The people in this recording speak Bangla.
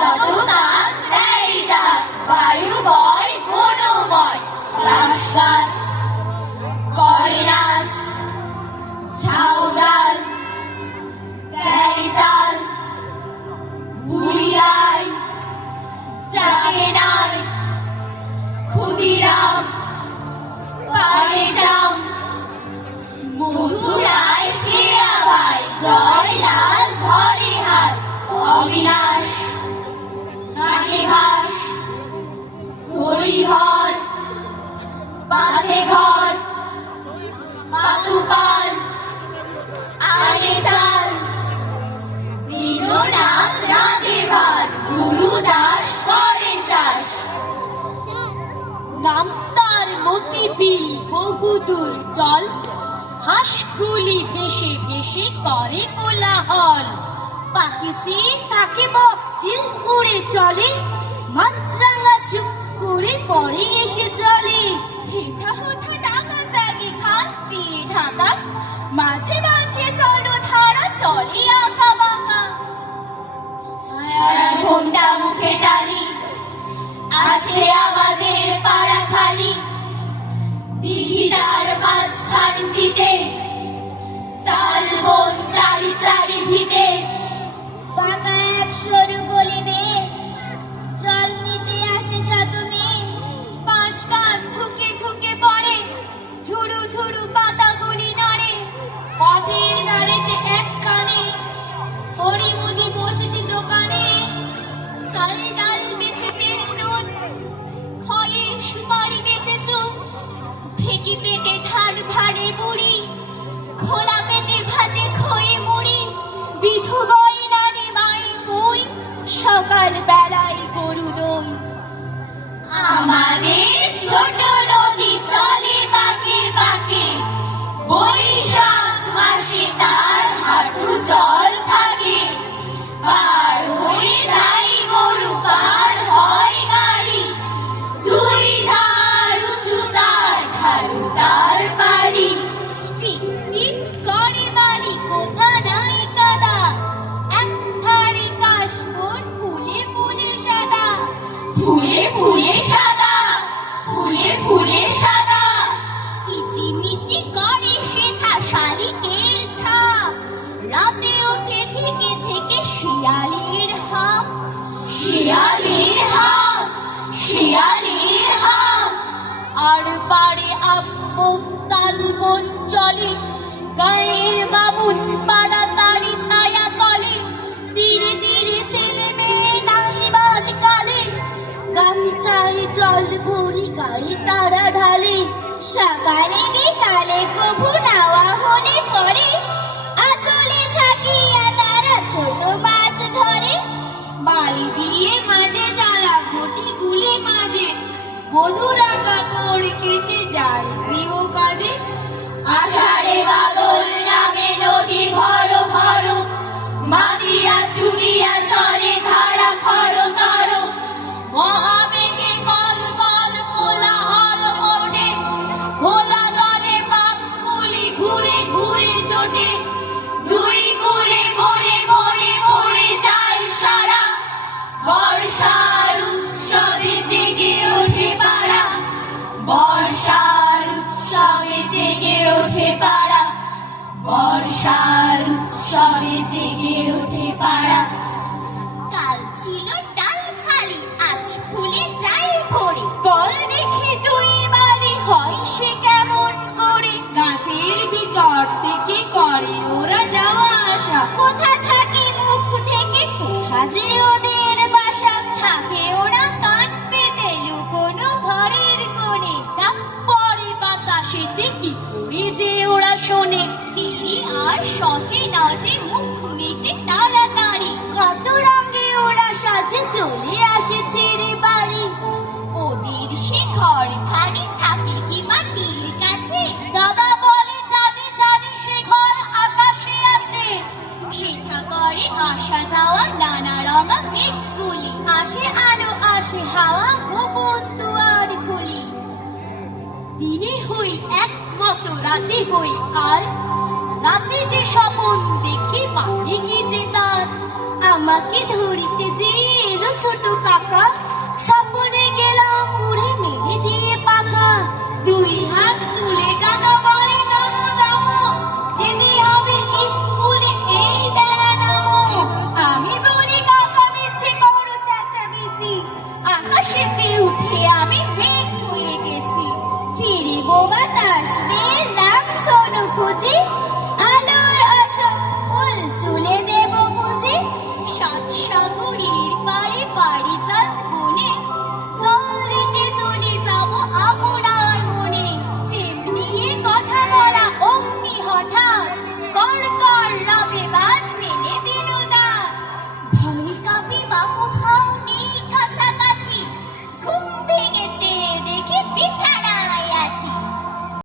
我读懂你的回 ঘর। পাতুপাল বহুদূর জল হাঁসগুলি ভেসে ভেসে করে কোলাহল। পাখিচি তাকে বকচিল উড়ে চলে। মাছরাঙা চুপ করে পরে এসে চলে। হেথা হোথা ডাকা জাগে ঘাস দিয়ে ঢাকা। মাঝে মাঝে চলো ধারা, চলে আঁকা বাঁকা। ঘোমটা মুখে টানি, আছে আমাদের পাড়া খালি দিঘিটার মাঝখানটিতে তাল ঢেকি পেটে ধান ভারে বুড়ি খোলা পেটে ভাজে খয়ে মুড়ি, বিধু গয়লারে মাই বই সকাল বেলায় গরু দই। আমাদের ফুলে ফুলে সাদা, ফুলে ফুলে সাদা। কিচিমিচি করে সেথা শালিকের ছাপ, রাতে ওঠে থেকে থেকে শিয়ালের হাম শিয়ালির হাম শিয়ালির হাম আর পারে আপন তালবন চলে, গায়ের বামুন পাড়া সকালে বিকালে নাওয়া হলে পরে। আচলে ঝাঁকিয়া তারা ছোট ধরে। দিয়ে মাঝে তারা মাঝে। বধুরা কাপড় কেটে যায় গৃহ কাজে। আষাঢ়ে শোনে তীরে আর সঙ্গে না যে মুখ মেজে তাড়াতাড়ি। কত রঙে ওরা সাজে চলে আসে ছেড়ে বা রাতে হই আর রাতে যে স্বপন দেখি মানে কি যে তার। আমাকে ধরিতে যে এলো ছোট কাকা